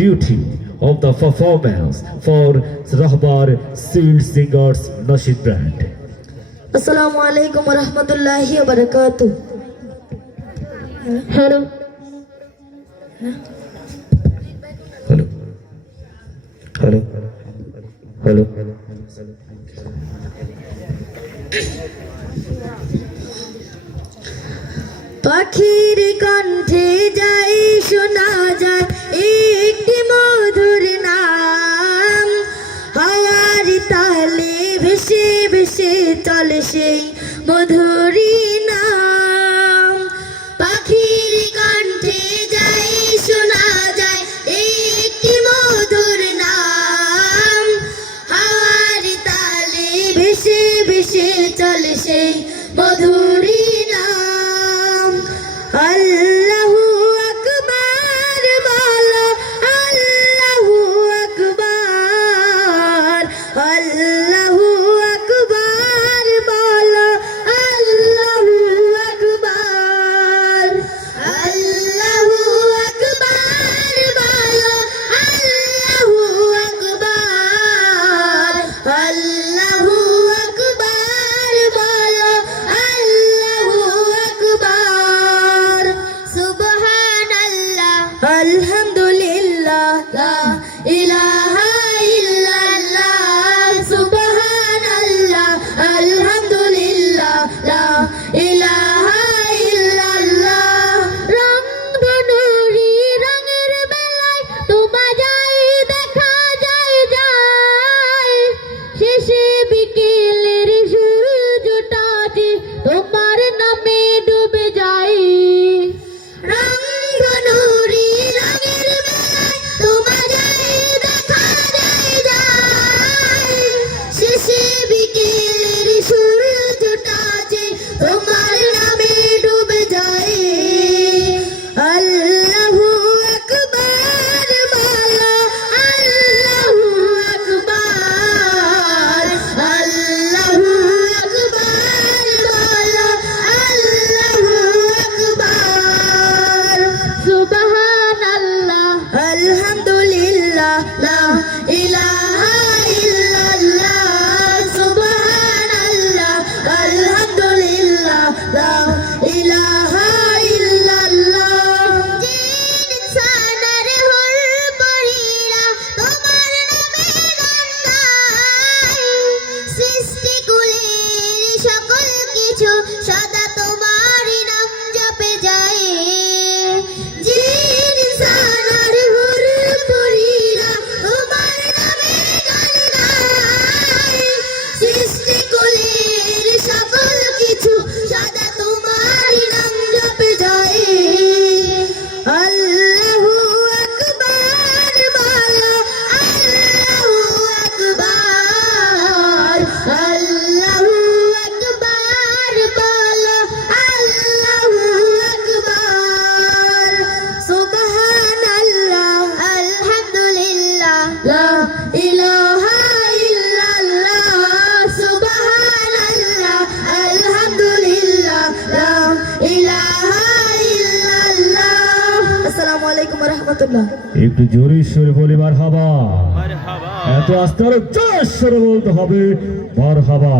beauty of the performance for Rahbar Seed Singers Nasheed Brand. Assalamu alaikum wa rahmatullahi wa barakatuh. Hello. Hello. Hello. Hello. পাখির কণ্ঠে যাই শোনা যায় একটি মধুর নাম, হাওয়ার তালে ভেসে ভেসে চলে সেই মধুরী নাম। পাখির কণ্ঠে যাই শোনা যায় একটি মধুর নাম, হাওয়ার তালে ভেসে ভেসে চলে সেই মধুরী নাম। আল্লাহু আকবার বলো, আল্লাহু আকবার, আল্লাহু আকবার বলো, আল্লাহু আকবার, আল্লাহু আকবার বলো, আল্লাহু আকবার, আল্লাহু আকবার বলো, আল্লাহু আকবার। সুবহানাল্লাহ, আলহামদুলিল্লাহ, লা ইলাহা ইল্লাল্লাহ। সুবহানাল্লাহ, আলহামদুলিল্লাহ, লা ইলাহা ইল্লাল্লাহ। রং ধনুরি রঙের বেলায় তোমায় দেখা যায়, শেষে বিকেলের সূর্যটা যে তোমার নামে ডুবে যায়। রং ধনুরি রঙের বেলায় তোমায় দেখা যায়, শেষে বিকেলের সূর্যটা যে তোমার নামে ডুবে যায়। আল্লাহু আকবার বলো, আল্লাহু আকবার, আল্লাহু আকবার বলো, আল্লাহু আকবার। সুবহানাল্লাহ, আলহামদুলিল্লাহ, লা ইলাহা ইল্লাল্লাহ। সুবহানাল্লাহ, আলহামদুলিল্লাহ, লা ইলাহা ইল্লাল্লাহ। জিন ইনসানের হুর পরীরা তোমার নামে গান গায়, সৃষ্টিকুলের সকল কিছু সদা তোমারই নাম জপে যায়। জিন ইনসানের হুর পরীরা তোমার নামে গান গায়, সৃষ্টিকুলের সকল কিছু সদা তোমারই নাম জপে যায়। আল্লাহু আকবার বলো, আল্লাহু আকবার, আল্লাহু আকবার বলো, আল্লাহু আকবার। সুবহানাল্লাহ, আলহামদুলিল্লাহ, লা ইলাহা ইল্লাল্লাহ। সুবহানাল্লাহ, আলহামদুলিল্লাহ, লা ইলাহা ইল্লাল্লাহ। আসসালামু আলাইকুম ওয়া রাহমাতুল্লাহ। একটু জোরে সরে বলি মারহাবা। এত আস্তে আরো জোরে সরে বলতে হবে মারহাবা।